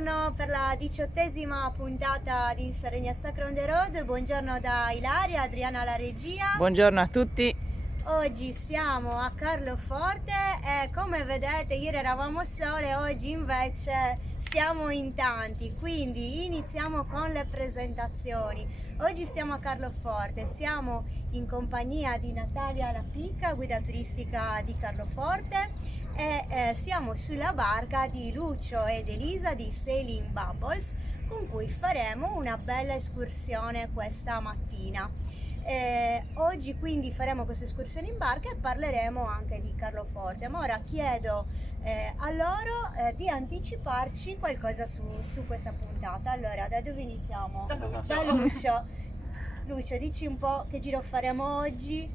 buongiorno per la 18ª puntata di Sardegna Sacra on the Road. Buongiorno da Ilaria, Adriana alla regia. Buongiorno a tutti. Oggi siamo a Carloforte e come vedete ieri eravamo sole, oggi invece siamo in tanti, quindi iniziamo con le presentazioni. Oggi siamo a Carloforte, siamo in compagnia di Natalia Lapicca, guida turistica di Carloforte, e siamo sulla barca di Lucio ed Elisa di Sailing Bubbles, con cui faremo una bella escursione questa mattina. Oggi quindi faremo questa escursione in barca e parleremo anche di Carloforte, ma ora chiedo a loro di anticiparci qualcosa su questa puntata. Allora, da dove iniziamo? Da Lucio. Lucio, dici un po' che giro faremo oggi?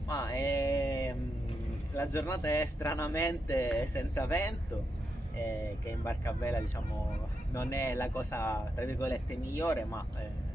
La giornata è stranamente senza vento, che in barca a vela diciamo non è la cosa tra virgolette migliore, ma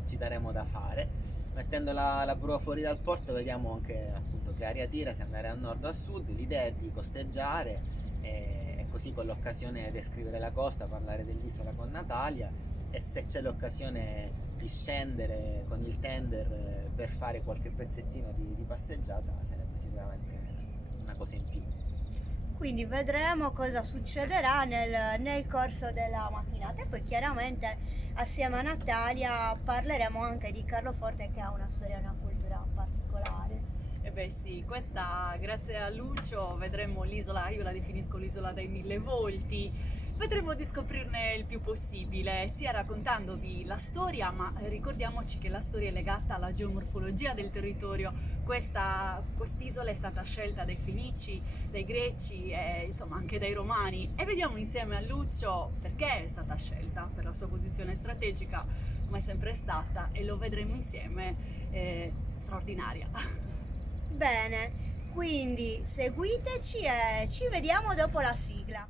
ci daremo da fare. Mettendo la prua fuori dal porto vediamo anche appunto che aria tira, se andare a nord o a sud. L'idea è di costeggiare e così con l'occasione descrivere la costa, parlare dell'isola con Natalia, e se c'è l'occasione di scendere con il tender per fare qualche pezzettino di passeggiata sarebbe sicuramente una cosa in più. Quindi vedremo cosa succederà nel corso della mattinata e poi chiaramente assieme a Natalia parleremo anche di Carloforte, che ha una storia e una cultura particolare. Eh beh sì, questa grazie a Lucio vedremo l'isola, io la definisco l'isola dei 1000 volti, vedremo di scoprirne il più possibile, sia raccontandovi la storia, ma ricordiamoci che la storia è legata alla geomorfologia del territorio. Quest'isola è stata scelta dai Fenici, dai Greci e insomma anche dai Romani, e vediamo insieme a Lucio perché è stata scelta, per la sua posizione strategica come è sempre stata, e lo vedremo insieme, straordinaria. Bene, quindi seguiteci e ci vediamo dopo la sigla.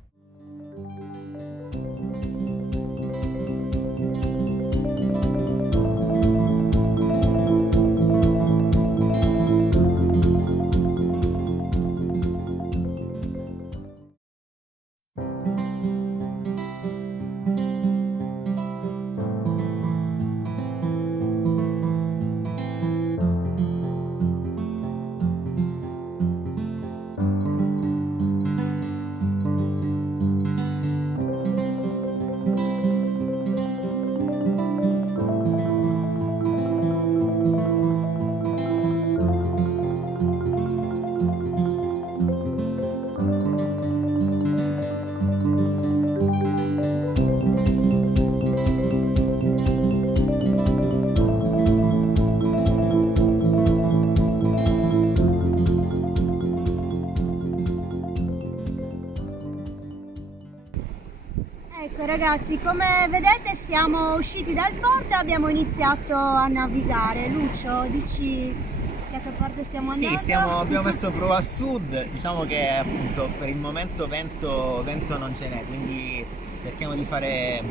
Ecco ragazzi, come vedete siamo usciti dal porto e abbiamo iniziato a navigare. Lucio, dici da che parte stiamo andando? Sì, abbiamo messo prova a sud, diciamo che appunto per il momento vento non ce n'è, quindi cerchiamo di fare,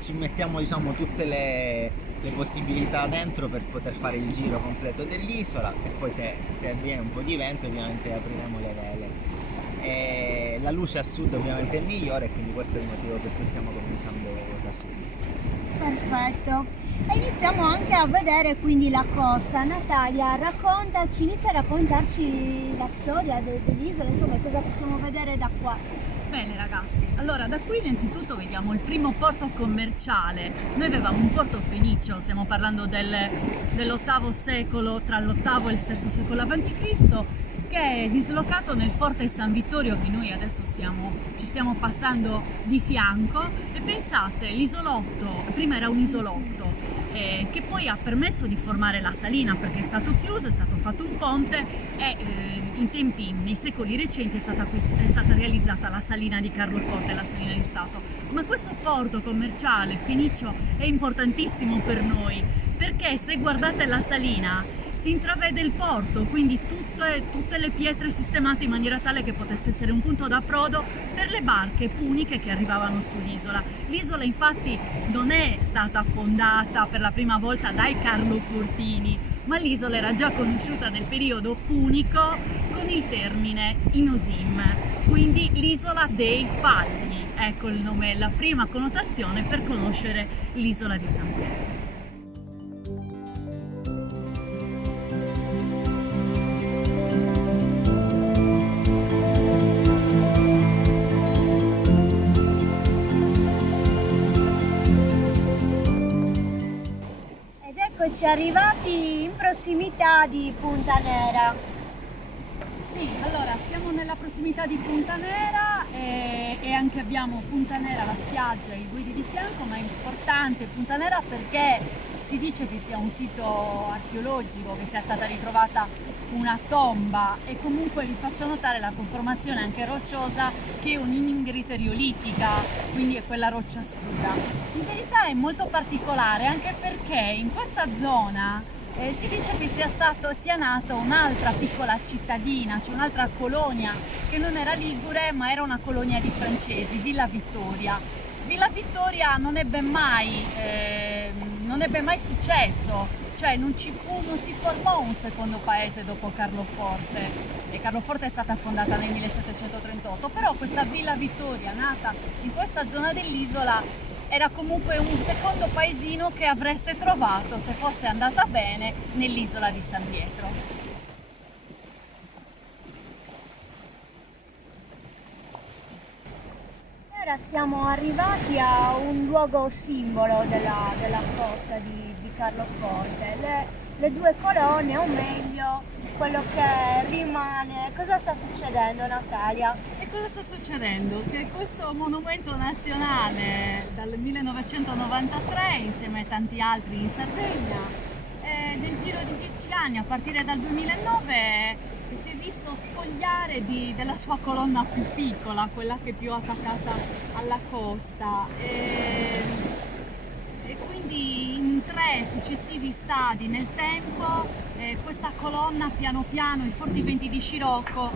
ci mettiamo diciamo tutte le possibilità dentro per poter fare il giro completo dell'isola, e poi se avviene un po' di vento ovviamente apriremo le vele. E la luce a sud ovviamente è migliore, quindi questo è il motivo per cui stiamo cominciando da sud. Perfetto, e iniziamo anche a vedere quindi la costa. Natalia, inizia a raccontarci la storia dell'isola, insomma cosa possiamo vedere da qua. Bene ragazzi, allora da qui innanzitutto vediamo il primo porto commerciale. Noi avevamo un porto fenicio, stiamo parlando dell'VIII secolo, tra l'VIII e il VI secolo a.C., che è dislocato nel forte San Vittorio, che noi adesso ci stiamo passando di fianco. E pensate, l'isolotto, prima era un isolotto, che poi ha permesso di formare la salina, perché è stato chiuso, è stato fatto un ponte e nei secoli recenti è stata realizzata la salina di Carloforte, la salina di Stato. Ma questo porto commerciale fenicio è importantissimo per noi, perché se guardate la salina si intravede il porto, quindi tutte le pietre sistemate in maniera tale che potesse essere un punto d'approdo per le barche puniche che arrivavano sull'isola. L'isola infatti non è stata fondata per la prima volta dai Carlofortini, ma l'isola era già conosciuta nel periodo punico con il termine Inosim, quindi l'isola dei falli. ecco il nome, la prima connotazione per conoscere l'isola di San Pietro. Ed eccoci arrivati in prossimità di Punta Nera. Sì, allora siamo nella prossimità di Punta Nera e anche abbiamo Punta Nera, la spiaggia, i guidi di fianco, ma è importante Punta Nera perché si dice che sia un sito archeologico, che sia stata ritrovata una tomba e comunque vi faccio notare la conformazione anche rocciosa che è un'ingrite riolitica, quindi è quella roccia scura. In verità è molto particolare anche perché in questa zona si dice che sia nata un'altra piccola cittadina, cioè un'altra colonia che non era ligure ma era una colonia di francesi, Villa Vittoria. Villa Vittoria non ebbe mai successo, cioè non si formò un secondo paese dopo Carloforte e Carloforte è stata fondata nel 1738, però questa Villa Vittoria nata in questa zona dell'isola era comunque un secondo paesino che avreste trovato, se fosse andata bene, nell'isola di San Pietro. Ora siamo arrivati a un luogo simbolo della costa di Carloforte, le due colonne, o meglio, quello che rimane. Cosa sta succedendo, Natalia? E cosa sta succedendo? Che questo monumento nazionale dal 1993, insieme a tanti altri in Sardegna, nel giro di 10 anni, a partire dal 2009, si è visto spogliare della sua colonna più piccola, quella che è più attaccata alla costa. E quindi in 3 successivi stadi nel tempo questa colonna piano piano i forti venti di Scirocco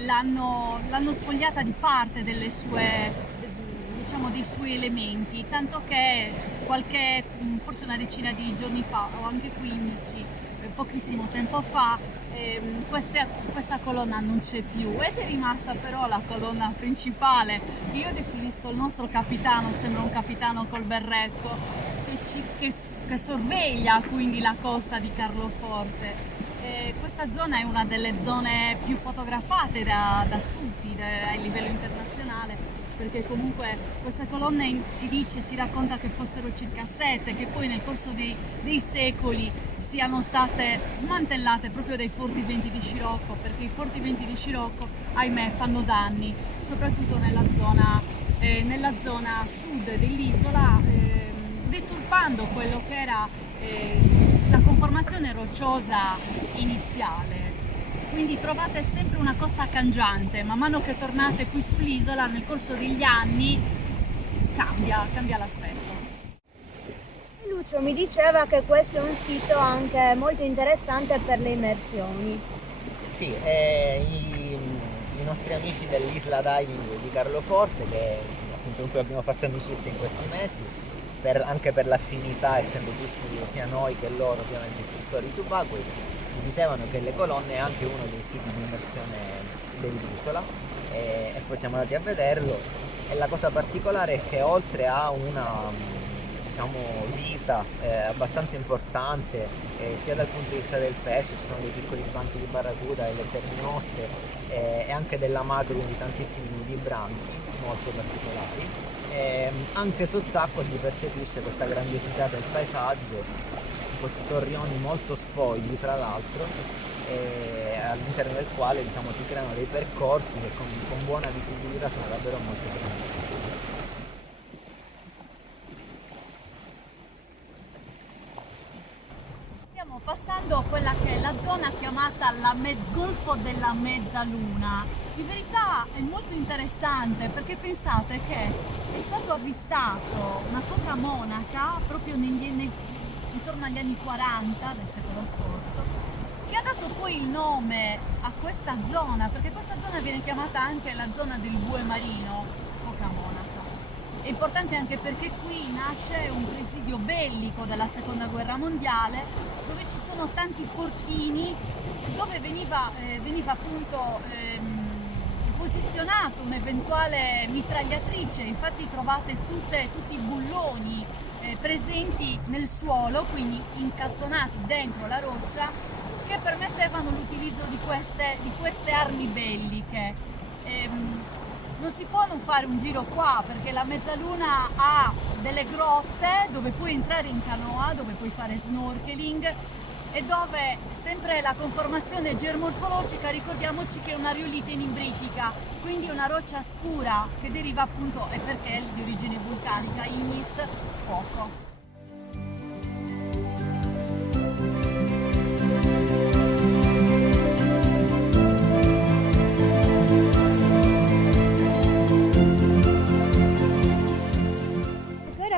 l'hanno spogliata di parte dei suoi elementi, tanto che forse una decina di giorni fa o anche 15, pochissimo tempo fa, questa colonna non c'è più ed è rimasta però la colonna principale, che io definisco il nostro capitano, sembra un capitano col berretto che sorveglia quindi la costa di Carloforte. Questa zona è una delle zone più fotografate da tutti a livello internazionale, perché comunque queste colonne si racconta che fossero circa 7, che poi nel corso dei secoli siano state smantellate proprio dai forti venti di Scirocco, perché i forti venti di Scirocco, ahimè, fanno danni, soprattutto nella zona sud dell'isola, deturpando quello che era la conformazione rocciosa iniziale. Quindi trovate sempre una costa cangiante, man mano che tornate qui sull'isola nel corso degli anni cambia l'aspetto. Lucio mi diceva che questo è un sito anche molto interessante per le immersioni. Sì, i nostri amici dell'Isla Diving di Carloforte, che appunto con cui abbiamo fatto amicizia in questi mesi, anche per l'affinità, essendo tutti sia noi che loro ovviamente istruttori subacquei, ci dicevano che le colonne è anche uno dei siti di immersione dell'isola e poi siamo andati a vederlo e la cosa particolare è che oltre a una vita abbastanza importante sia dal punto di vista del pesce, ci sono dei piccoli banchi di barracuda e le cerniotte e anche della macro, quindi tantissimi nudibranchi molto particolari. Anche sott'acqua si percepisce questa grandiosità del paesaggio, questi torrioni molto spogli tra l'altro, all'interno del quale si creano dei percorsi che con buona visibilità sono davvero molto simpatici. Stiamo passando quella che è la zona chiamata Golfo della Mezzaluna. In verità è molto interessante perché pensate che è stato avvistato una foca monaca proprio intorno agli anni 40 del secolo scorso, che ha dato poi il nome a questa zona, perché questa zona viene chiamata anche la zona del bue marino, foca monaca. È importante anche perché qui nasce un presidio bellico della seconda guerra mondiale, dove ci sono tanti fortini, dove veniva appunto posizionato un'eventuale mitragliatrice, infatti trovate tutti i bulloni presenti nel suolo, quindi incastonati dentro la roccia, che permettevano l'utilizzo di queste armi belliche. Non si può non fare un giro qua, perché la Mezzaluna ha delle grotte dove puoi entrare in canoa, dove puoi fare snorkeling e dove sempre la conformazione geomorfologica, ricordiamoci che è una riolite nimbritica, quindi una roccia scura che deriva appunto, e perché è di origine vulcanica, ignis, fuoco.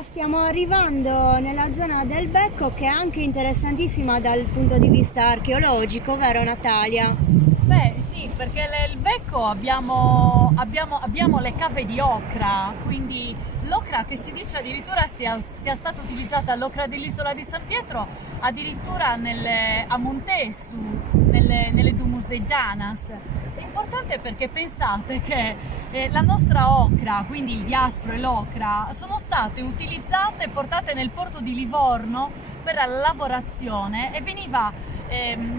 Stiamo arrivando nella zona del becco, che è anche interessantissima dal punto di vista archeologico, vero Natalia? Beh sì, perché nel becco abbiamo le cave di ocra, quindi l'ocra che si dice addirittura sia stata utilizzata, l'ocra dell'isola di San Pietro, addirittura a Montessu, nelle Domus dei Janas. È importante perché pensate che la nostra ocra, quindi il diaspro e l'ocra, sono state utilizzate e portate nel porto di Livorno per la lavorazione e veniva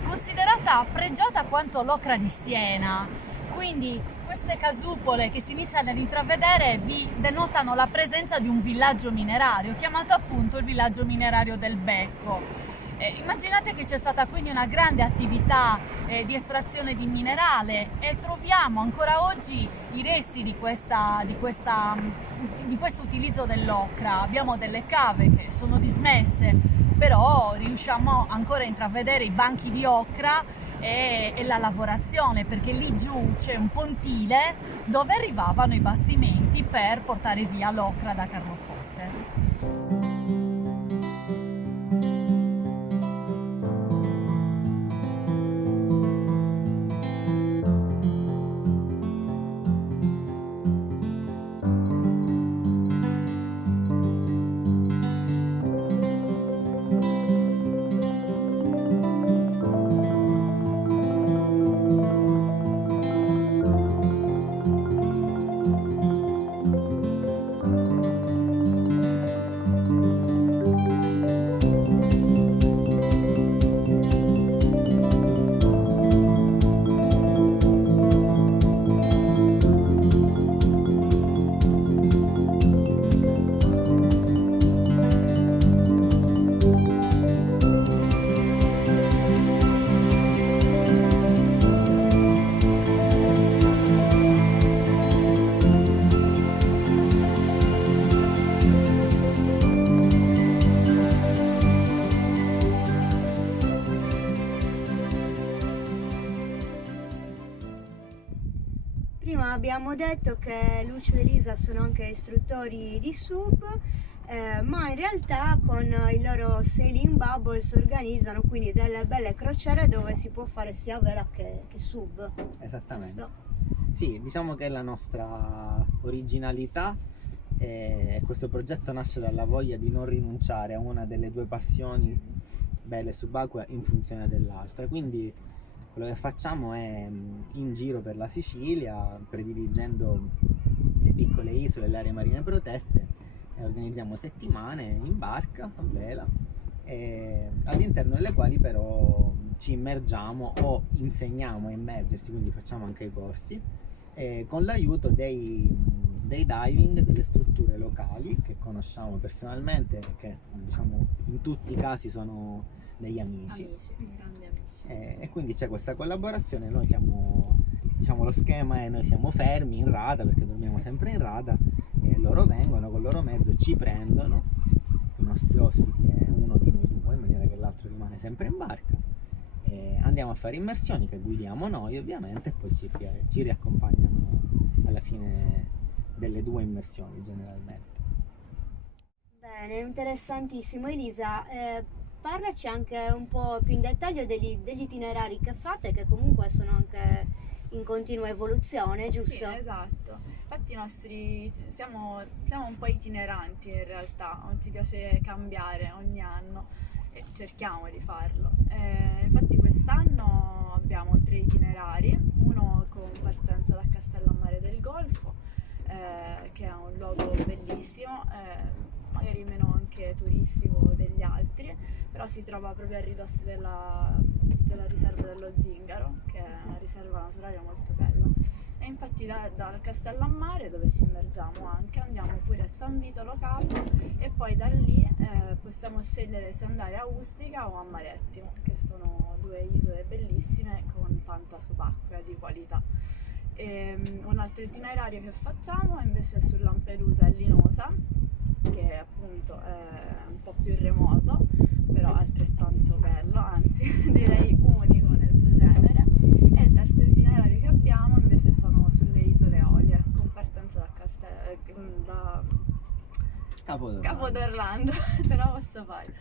considerata pregiata quanto l'ocra di Siena. Quindi queste casupole che si iniziano ad intravedere vi denotano la presenza di un villaggio minerario, chiamato appunto il villaggio minerario del Becco. Immaginate che c'è stata quindi una grande attività di estrazione di minerale e troviamo ancora oggi i resti di questo utilizzo dell'ocra. Abbiamo delle cave che sono dismesse, però riusciamo ancora a intravedere i banchi di ocra e la lavorazione, perché lì giù c'è un pontile dove arrivavano i bastimenti per portare via l'ocra da Carloforte. Prima abbiamo detto che Lucio e Elisa sono anche istruttori di SUP, ma in realtà con i loro Sailing Bubbles organizzano quindi delle belle crociere dove si può fare sia vela che SUP. Esattamente. Giusto? Sì, diciamo che la nostra originalità, questo progetto nasce dalla voglia di non rinunciare a una delle due passioni, belle e subacquea, in funzione dell'altra. Quindi quello che facciamo è in giro per la Sicilia, prediligendo le piccole isole e le aree marine protette, e organizziamo settimane in barca a vela, all'interno delle quali però ci immergiamo o insegniamo a immergersi, quindi facciamo anche i corsi, con l'aiuto dei diving, delle strutture locali che conosciamo personalmente, che diciamo in tutti i casi sono degli amici, Grandi amici. e quindi c'è questa collaborazione. Noi siamo, diciamo, lo schema è: noi siamo fermi in rada perché dormiamo sempre in rada, e loro vengono col loro mezzo, ci prendono, i nostri ospiti è uno di noi due, in maniera che l'altro rimane sempre in barca, e andiamo a fare immersioni che guidiamo noi ovviamente, e poi ci riaccompagnano alla fine delle due immersioni generalmente. Bene, interessantissimo. Elisa, parlaci anche un po' più in dettaglio degli itinerari che fate, che comunque sono anche in continua evoluzione, giusto? Sì, esatto. Infatti siamo un po' itineranti in realtà, ci piace cambiare ogni anno e cerchiamo di farlo. Infatti quest'anno abbiamo 3 itinerari, uno con partenza da Castellammare mare del Golfo, che è un luogo bellissimo, magari meno anche turistico degli altri, però si trova proprio a ridosso della riserva dello Zingaro, che è una riserva naturale molto bella. E infatti dal Castello a Mare, dove ci immergiamo anche, andiamo pure a San Vito Lo Caldo e poi da lì possiamo scegliere se andare a Ustica o a Marettimo, che sono due isole bellissime con tanta subacquea di qualità. Un altro itinerario che facciamo invece è su Lampedusa e Linosa, che appunto è un po' più remoto, però altrettanto bello, anzi direi unico nel suo genere. E il terzo itinerario che abbiamo invece sono sulle isole Eolie, con partenza da Capodorlando, se la posso fare,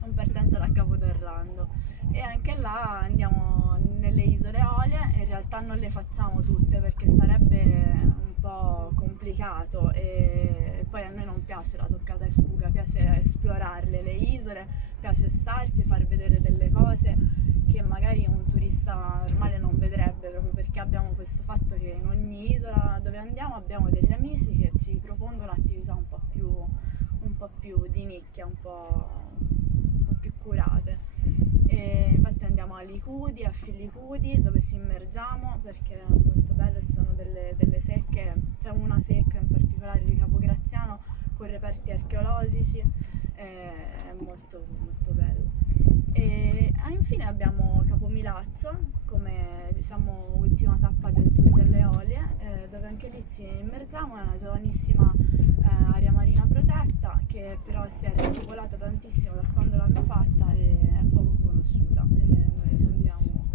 con partenza da Capodorlando. E anche là andiamo nelle isole Eolie, in realtà non le facciamo tutte perché sarebbe un po' complicato e poi a noi non piace la toccata e fuga, piace esplorarle le isole, piace starci, far vedere delle cose che magari un turista normale non vedrebbe, proprio perché abbiamo questo fatto che in ogni isola dove andiamo abbiamo degli amici che ci propongono attività un po' più di nicchia, un po' più curate. E infatti andiamo a Licudi, a Filicudi, dove ci immergiamo perché è molto bello, ci sono delle secche, c'è una secca in particolare di Capograziano con reperti archeologici, è molto molto bello. E infine abbiamo Capomilazzo come diciamo ultima tappa del tour delle Eolie, dove anche lì ci immergiamo, è una giovanissima area marina protetta che però si è ripopolata tantissimo da quando l'hanno fatta e è poco conosciuta, e noi ci andiamo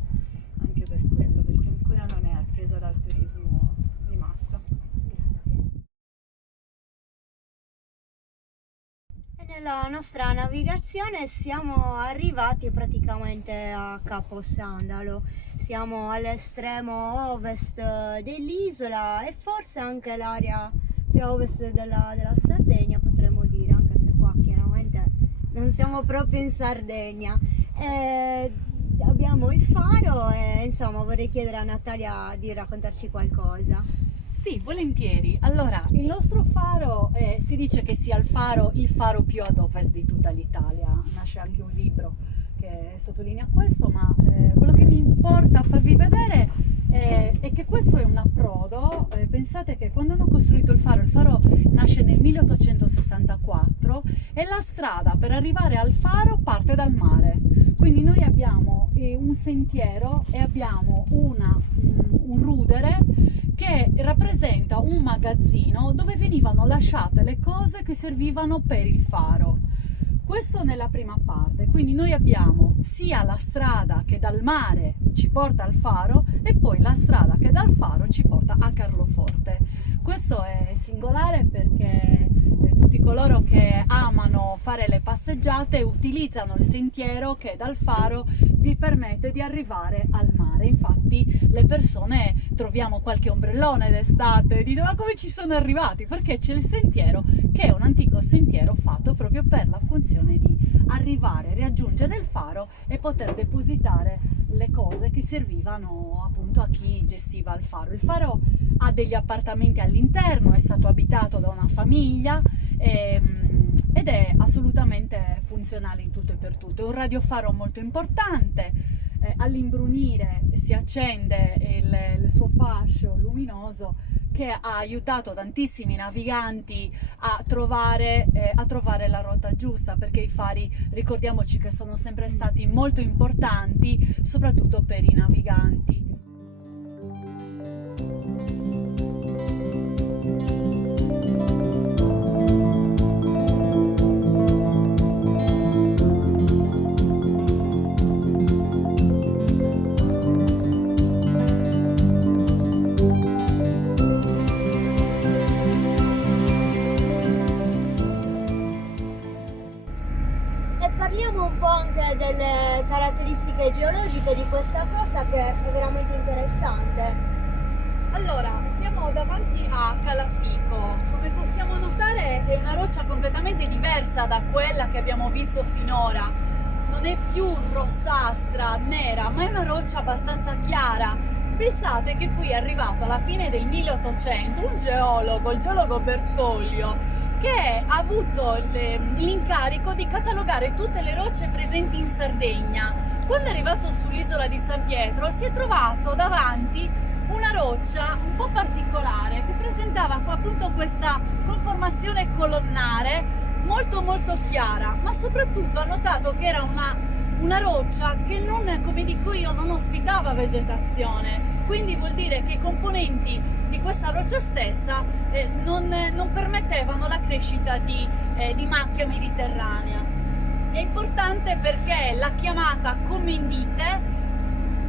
anche per quello, perché ancora non è presa dal turismo di massa. Nella nostra navigazione siamo arrivati praticamente a Capo Sandalo, siamo all'estremo ovest dell'isola e forse anche l'area più a ovest della Sardegna, potremmo dire, anche se qua chiaramente non siamo proprio in Sardegna. Abbiamo il faro e insomma vorrei chiedere a Natalia di raccontarci qualcosa. Sì, volentieri. Allora, il nostro faro si dice che sia il faro più ad ovest di tutta l'Italia. Nasce anche un libro che sottolinea questo, ma quello che mi importa farvi vedere è che questo è un approdo. Pensate che quando hanno costruito il faro nasce nel 1864 e la strada per arrivare al faro parte dal mare. Quindi noi abbiamo un sentiero e abbiamo un rudere che rappresenta un magazzino dove venivano lasciate le cose che servivano per il faro. Questo nella prima parte, quindi noi abbiamo sia la strada che dal mare ci porta al faro e poi la strada che dal faro ci porta a Carloforte. Questo è singolare perché tutti coloro che amano fare le passeggiate utilizzano il sentiero che dal faro vi permette di arrivare al mare. Infatti le persone troviamo qualche ombrellone d'estate e dite ma come ci sono arrivati? Perché c'è il sentiero che è un antico sentiero fatto proprio per la funzione di arrivare, raggiungere il faro e poter depositare le cose che servivano appunto a chi gestiva il faro. Il faro ha degli appartamenti all'interno, è stato abitato da una famiglia ed è assolutamente funzionale in tutto e per tutto. È un radiofaro molto importante, all'imbrunire si accende il suo fascio luminoso che ha aiutato tantissimi naviganti a trovare la rotta giusta, perché i fari, ricordiamoci che sono sempre stati molto importanti soprattutto per i naviganti. Parliamo un po' anche delle caratteristiche geologiche di questa costa che è veramente interessante. Allora, siamo davanti a Calafico. Come possiamo notare è una roccia completamente diversa da quella che abbiamo visto finora. Non è più rossastra, nera, ma è una roccia abbastanza chiara Pensate che qui è arrivato alla fine del 1800 un geologo, il geologo Bertoglio, che ha avuto l'incarico di catalogare tutte le rocce presenti in Sardegna. Quando è arrivato sull'isola di San Pietro si è trovato davanti una roccia un po' particolare che presentava appunto questa conformazione colonnare molto molto chiara, ma soprattutto ha notato che era una roccia che non, come dico io, non ospitava vegetazione, quindi vuol dire che i componenti di questa roccia stessa non permettevano la crescita di macchia mediterranea. È importante perché l'ha chiamata Commendite,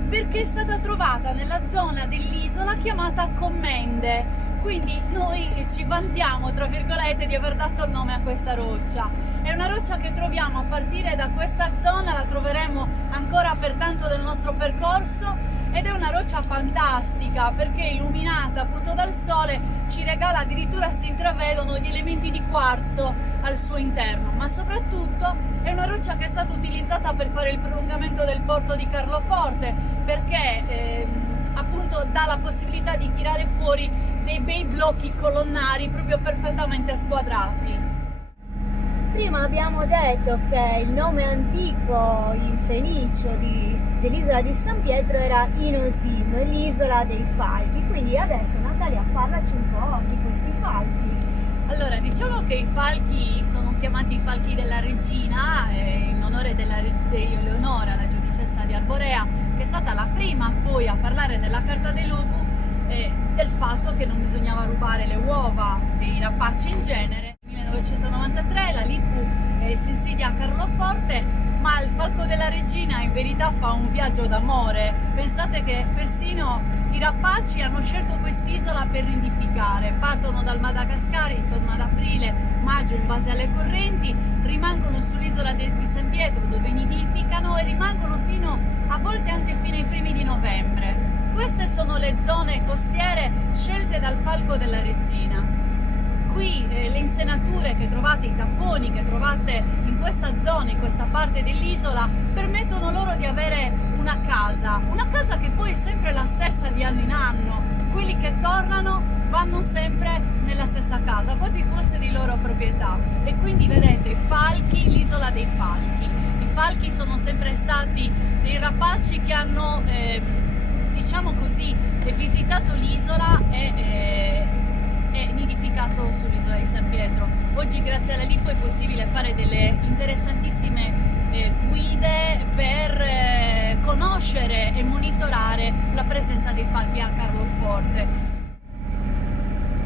perché è stata trovata nella zona dell'isola chiamata Commende, quindi noi ci vantiamo, tra virgolette, di aver dato il nome a questa roccia. È una roccia che troviamo a partire da questa zona, la troveremo ancora per tanto del nostro percorso, ed è una roccia fantastica perché illuminata appunto dal sole ci regala, addirittura si intravedono gli elementi di quarzo al suo interno, ma soprattutto è una roccia che è stata utilizzata per fare il prolungamento del porto di Carloforte, perché appunto dà la possibilità di tirare fuori dei bei blocchi colonnari proprio perfettamente squadrati. Prima abbiamo detto che il nome antico in fenicio dell'isola di San Pietro era Inosim, l'isola dei falchi, quindi adesso Natalia parlaci un po' di questi falchi. Allora, diciamo che i falchi sono chiamati falchi della regina in onore di Eleonora, la giudicessa di Arborea, che è stata la prima poi a parlare nella Carta dei Lugu del fatto che non bisognava rubare le uova dei rapaci in genere. Nel 1993 la Lippu si insidia a Carloforte, ma il falco della regina in verità fa un viaggio d'amore. Pensate che persino i rapaci hanno scelto quest'isola per nidificare, partono dal Madagascar intorno ad aprile, maggio in base alle correnti, rimangono sull'isola di San Pietro dove nidificano e rimangono fino a volte anche fino ai primi di novembre. Queste sono le zone costiere scelte dal falco della regina. Qui le insenature che trovate, i tafoni che trovate in questa zona, in questa parte dell'isola, permettono loro di avere una casa che poi è sempre la stessa di anno in anno. Quelli che tornano vanno sempre nella stessa casa, quasi fosse di loro proprietà. E quindi vedete i falchi, l'isola dei falchi. I falchi sono sempre stati dei rapaci che hanno, diciamo così, visitato l'isola e nidificato sull'isola di San Pietro. Oggi grazie alla Lippu è possibile fare delle interessantissime guide per conoscere e monitorare la presenza dei falchi a Carloforte.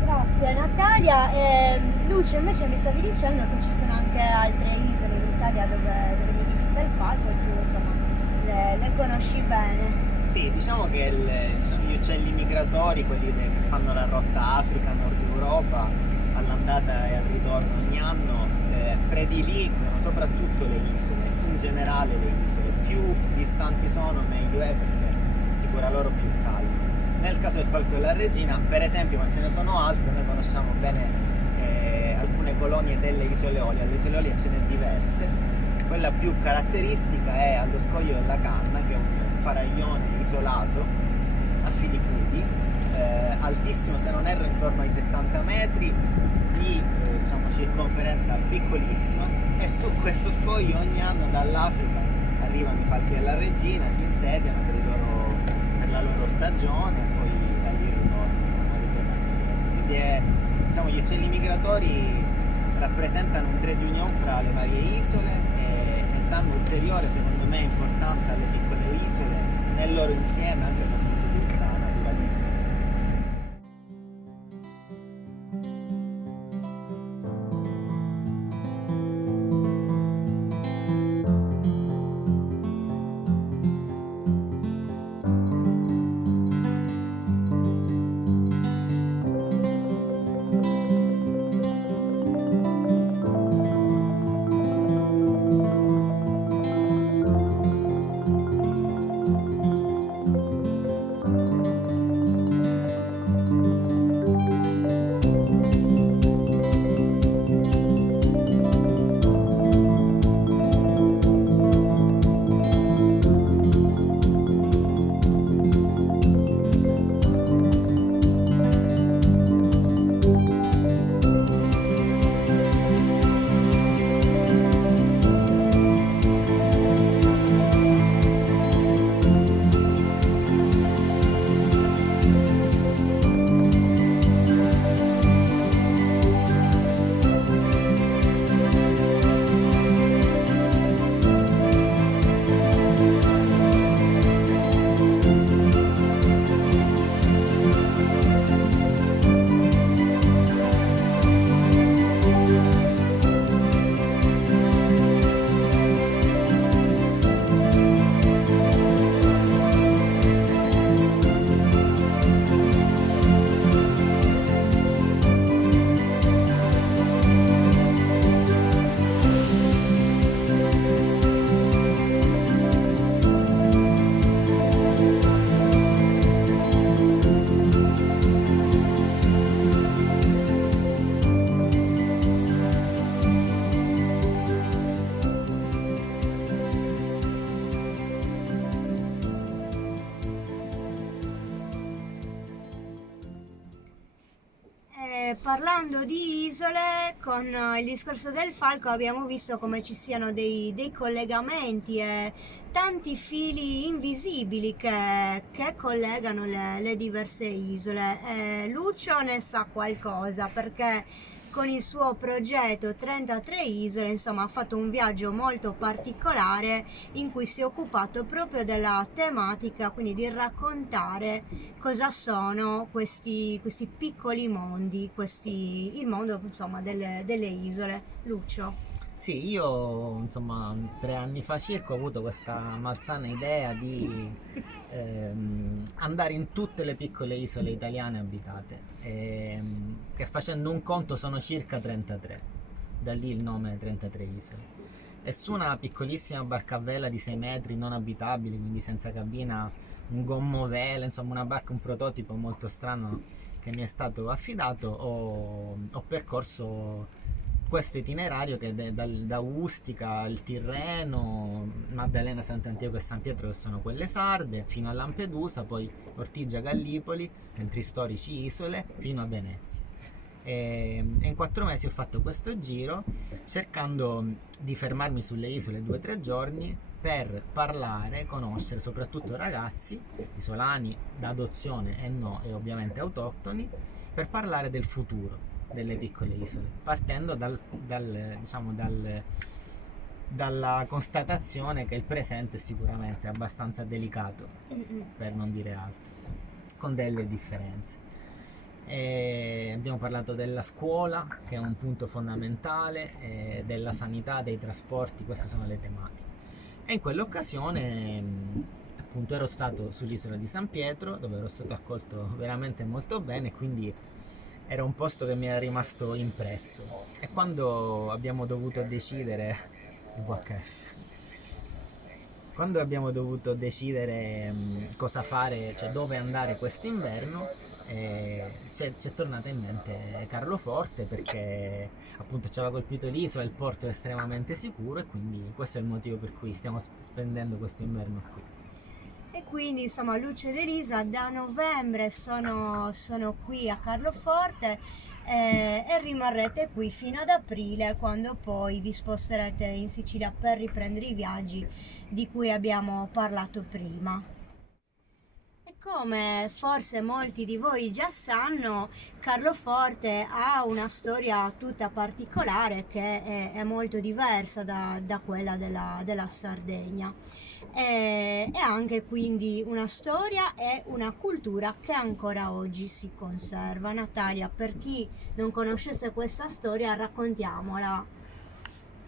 Grazie Natalia. Luce, invece mi stavi dicendo che ci sono anche altre isole in Italia dove nidifica il falco e tu insomma le conosci bene. Sì, diciamo che gli uccelli migratori, quelli che fanno la rotta Africa-Nord Europa, all'andata e al ritorno ogni anno, prediligono soprattutto le isole, in generale le isole. Più distanti sono meglio è perché assicura loro più calma. Nel caso del falco della regina, per esempio, ma ce ne sono altre, noi conosciamo bene alcune colonie delle isole Eolie. Alle isole Eolie ce ne diverse. Quella più caratteristica è allo scoglio della Canna, che è un faraglione isolato a Filicudi, altissimo, se non erro intorno ai 70 metri di circonferenza, piccolissima, e su questo scoglio ogni anno dall'Africa arrivano i falchi della regina, si insediano per la loro stagione e poi da lì ritornano. Quindi gli uccelli migratori rappresentano un trade union fra le varie isole e danno ulteriore, secondo me, importanza alle piccole isole nel loro insieme anche dal punto di vista naturalistico. parlando di isole, con il discorso del falco abbiamo visto come ci siano dei collegamenti e tanti fili invisibili che collegano le diverse isole. Lucio ne sa qualcosa perché con il suo progetto 33 isole, insomma, ha fatto un viaggio molto particolare in cui si è occupato proprio della tematica, quindi di raccontare cosa sono questi piccoli mondi, il mondo, insomma, delle isole. Lucio. Sì, io insomma 3 anni fa circa ho avuto questa malsana idea di andare in tutte le piccole isole italiane abitate, che facendo un conto sono circa 33, da lì il nome 33 isole. E su una piccolissima barca a vela di 6 metri non abitabile, quindi senza cabina, un gommovela, insomma una barca, un prototipo molto strano che mi è stato affidato, ho percorso questo itinerario che da Ustica, il Tirreno, Maddalena, Sant'Antioco e San Pietro, che sono quelle sarde, fino a Lampedusa, poi Ortigia, Gallipoli, centri storici, isole, fino a Venezia. E in 4 mesi ho fatto questo giro cercando di fermarmi sulle isole 2-3 giorni per parlare, conoscere soprattutto ragazzi isolani d'adozione e ovviamente autoctoni, per parlare del futuro delle piccole isole, partendo dalla constatazione che il presente è sicuramente abbastanza delicato, per non dire altro, con delle differenze. E abbiamo parlato della scuola, che è un punto fondamentale, della sanità, dei trasporti, queste sono le tematiche. E in quell'occasione appunto ero stato sull'isola di San Pietro, dove ero stato accolto veramente molto bene, quindi era un posto che mi era rimasto impresso. E quando abbiamo dovuto decidere cosa fare, cioè dove andare quest'inverno, c'è tornata in mente Carloforte, perché appunto ci aveva colpito l'isola, il porto è estremamente sicuro, e quindi questo è il motivo per cui stiamo spendendo questo inverno qui. E quindi insomma Lucio ed Elisa da novembre sono qui a Carloforte e rimarrete qui fino ad aprile, quando poi vi sposterete in Sicilia per riprendere i viaggi di cui abbiamo parlato prima. E come forse molti di voi già sanno, Carloforte ha una storia tutta particolare che è molto diversa da quella della Sardegna. E anche quindi una storia e una cultura che ancora oggi si conserva. Natalia, per chi non conoscesse questa storia, raccontiamola.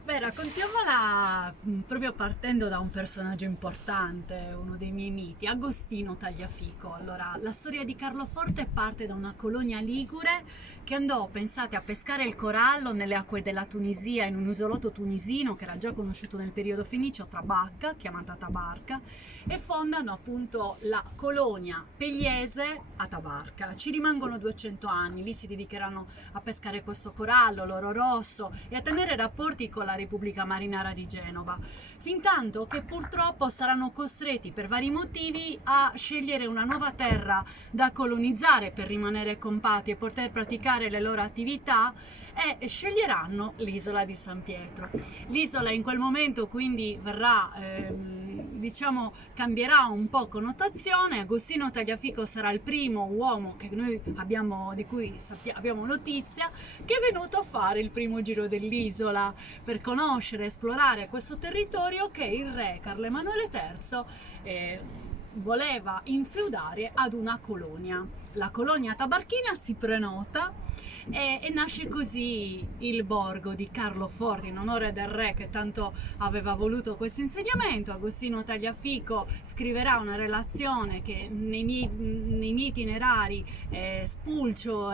Beh, raccontiamola proprio partendo da un personaggio importante, uno dei miei miti, Agostino Tagliafico. Allora, la storia di Carloforte parte da una colonia ligure che andò, pensate, a pescare il corallo nelle acque della Tunisia, in un isolotto tunisino che era già conosciuto nel periodo fenicio, Trabacca, chiamata Tabarca, e fondano appunto la colonia pegliese a Tabarca. Ci rimangono 200 anni, lì si dedicheranno a pescare questo corallo, l'oro rosso, e a tenere rapporti con la Repubblica Marinara di Genova, fintanto che purtroppo saranno costretti per vari motivi a scegliere una nuova terra da colonizzare per rimanere compatti e poter praticare le loro attività, e sceglieranno l'isola di San Pietro. L'isola in quel momento quindi verrà cambierà un po' connotazione. Agostino Tagliafico sarà il primo uomo che noi di cui abbiamo notizia, che è venuto a fare il primo giro dell'isola per conoscere e esplorare questo territorio che il re Carlo Emanuele III voleva infeudare ad una colonia. La colonia tabarchina si prenota e nasce così il borgo di Carloforte, in onore del re che tanto aveva voluto questo insediamento. Agostino Tagliafico scriverà una relazione che nei miei itinerari spulcio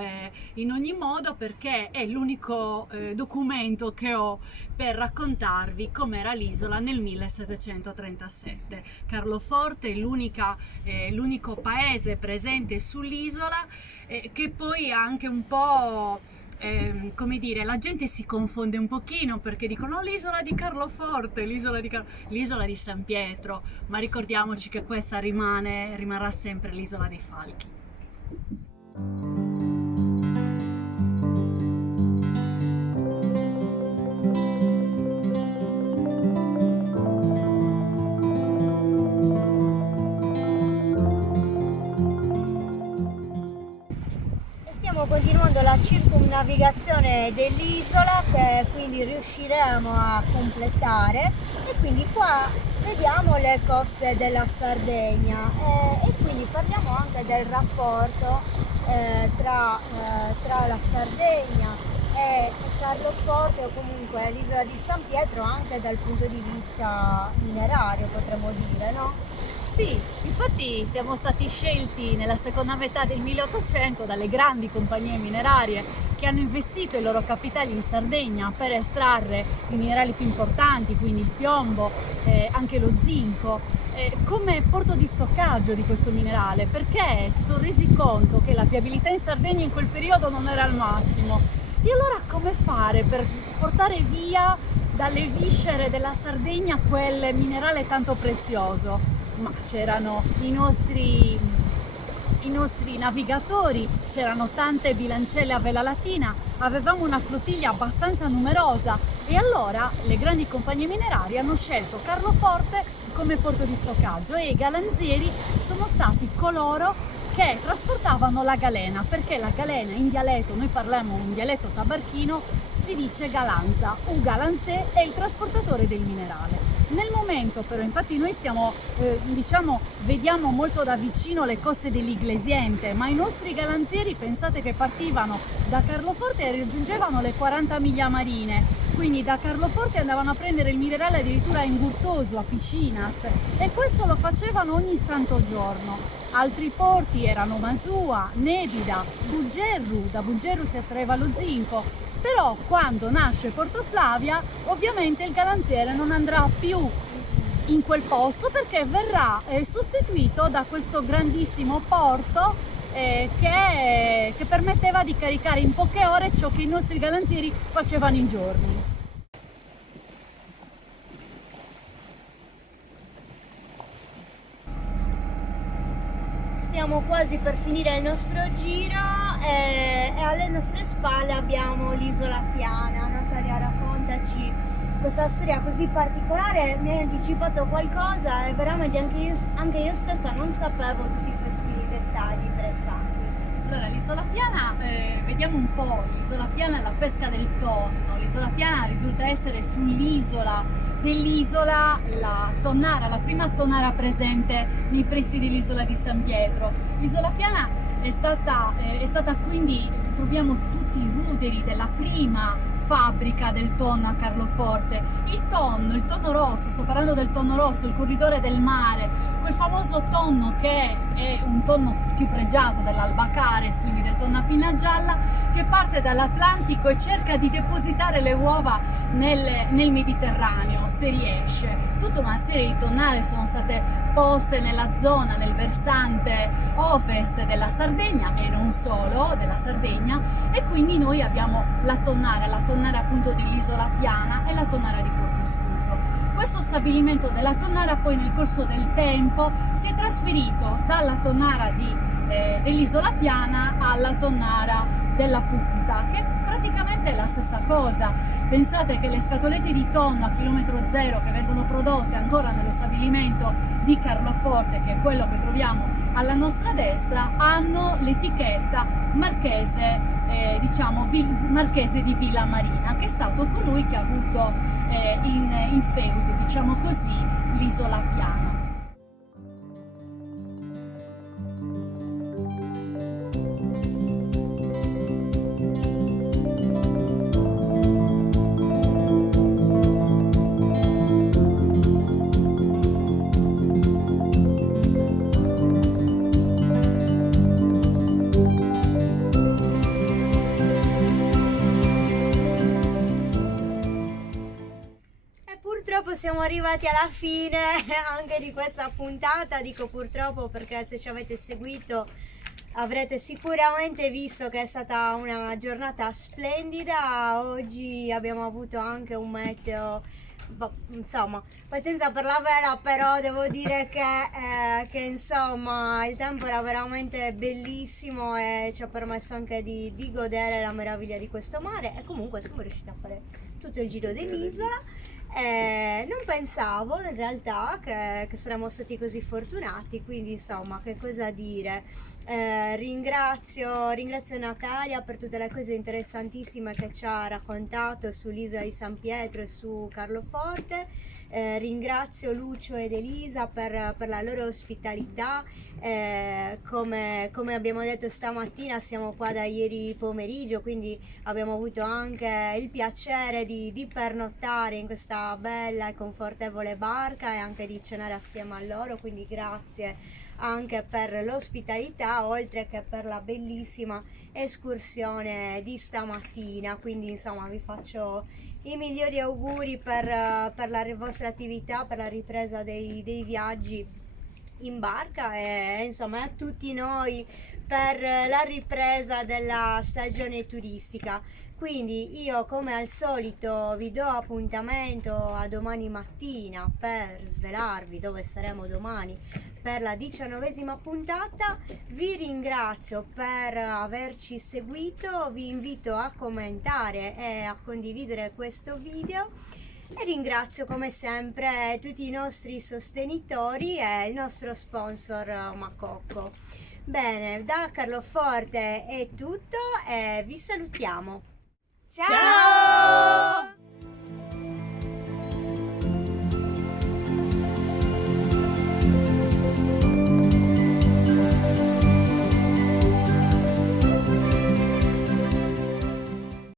in ogni modo, perché è l'unico documento che ho per raccontarvi com'era l'isola nel 1737. Carloforte è l'unico paese presente sull'isola, che poi ha anche un po', come dire, la gente si confonde un pochino perché dicono l'isola di Carloforte, l'isola di San Pietro, ma ricordiamoci che questa rimarrà sempre l'isola dei Falchi. navigazione dell'isola che quindi riusciremo a completare, e quindi qua vediamo le coste della Sardegna, e quindi parliamo anche del rapporto tra la Sardegna e Carloforte, o comunque l'isola di San Pietro, anche dal punto di vista minerario, potremmo dire, no? Sì, infatti siamo stati scelti nella seconda metà del 1800 dalle grandi compagnie minerarie che hanno investito i loro capitali in Sardegna per estrarre i minerali più importanti, quindi il piombo, anche lo zinco, come porto di stoccaggio di questo minerale, perché si sono resi conto che la viabilità in Sardegna in quel periodo non era al massimo. E allora come fare per portare via dalle viscere della Sardegna quel minerale tanto prezioso? Ma c'erano i nostri navigatori, c'erano tante bilancelle a vela latina, avevamo una flottiglia abbastanza numerosa, e allora le grandi compagnie minerarie hanno scelto Carloforte come porto di stoccaggio, e i galanzieri sono stati coloro che trasportavano la galena, perché la galena in dialetto, noi parliamo un dialetto tabarchino, si dice galanza, un galanzè è il trasportatore del minerale. Nel momento però, infatti noi siamo, vediamo molto da vicino le coste dell'Iglesiente, ma i nostri galanzieri pensate che partivano da Carloforte e raggiungevano le 40 miglia marine, quindi da Carloforte andavano a prendere il minerale addirittura in Gurtoso, a Piscinas, e questo lo facevano ogni santo giorno. Altri porti erano Masua, Nebida, Buggerru, da Buggerru si estraeva lo zinco. Però quando nasce Porto Flavia, ovviamente il galanziere non andrà più in quel posto, perché verrà sostituito da questo grandissimo porto che permetteva di caricare in poche ore ciò che i nostri galanzieri facevano in giorni. Stiamo quasi per finire il nostro giro, e alle nostre spalle abbiamo l'Isola Piana. Natalia, raccontaci questa storia così particolare, mi hai anticipato qualcosa e veramente anche io stessa non sapevo tutti questi dettagli interessanti. Allora, l'Isola Piana, vediamo un po', l'Isola Piana è la pesca del tonno. L'Isola Piana risulta essere sull'isola dell'isola la prima tonnara presente nei pressi dell'isola di San Pietro. L'Isola Piana è stata quindi, troviamo tutti i ruderi della prima fabbrica del tonno a Carloforte. Il tonno rosso, sto parlando del tonno rosso, il corridore del mare, quel famoso tonno che è un tonno più pregiato dell'Albacares, quindi del tonno a pinna gialla, che parte dall'Atlantico e cerca di depositare le uova nel Mediterraneo, se riesce. Tutta una serie di tonnare sono state poste nella zona, nel versante ovest della Sardegna, e non solo della Sardegna, e quindi noi abbiamo la tonnara appunto dell'Isola Piana e la tonnara di Porto Scuso. Questo stabilimento della tonnara poi nel corso del tempo si è trasferito dalla tonnara dell'Isola Piana alla tonnara della Punta, che praticamente è la stessa cosa. Pensate che le scatolette di tonno a chilometro zero che vengono prodotte ancora nello stabilimento di Carloforte, che è quello che troviamo alla nostra destra, hanno l'etichetta marchese, marchese di Villa Marina, che è stato colui che ha avuto in feudo, diciamo così, l'Isola Piana. Siamo arrivati alla fine anche di questa puntata. Dico purtroppo perché se ci avete seguito avrete sicuramente visto che è stata una giornata splendida. Oggi abbiamo avuto anche un meteo, insomma, pazienza per la vela, però devo dire che insomma il tempo era veramente bellissimo e ci ha permesso anche di godere la meraviglia di questo mare, e comunque siamo riusciti a fare tutto il giro dell'isola. Non pensavo in realtà che saremmo stati così fortunati, quindi insomma, che cosa dire. Ringrazio Natalia per tutte le cose interessantissime che ci ha raccontato sull'isola di San Pietro e su Carloforte. Ringrazio Lucio ed Elisa per la loro ospitalità. Come abbiamo detto stamattina, siamo qua da ieri pomeriggio, quindi abbiamo avuto anche il piacere di pernottare in questa bella e confortevole barca e anche di cenare assieme a loro, quindi grazie anche per l'ospitalità, oltre che per la bellissima escursione di stamattina. Quindi insomma vi faccio i migliori auguri per la vostra attività, per la ripresa dei viaggi in barca e insomma a tutti noi per la ripresa della stagione turistica. Quindi io come al solito vi do appuntamento a domani mattina per svelarvi dove saremo domani per la 19ª puntata. Vi ringrazio per averci seguito, vi invito a commentare e a condividere questo video e ringrazio come sempre tutti i nostri sostenitori e il nostro sponsor Macocco. Bene, da Carloforte è tutto e vi salutiamo. Ciao!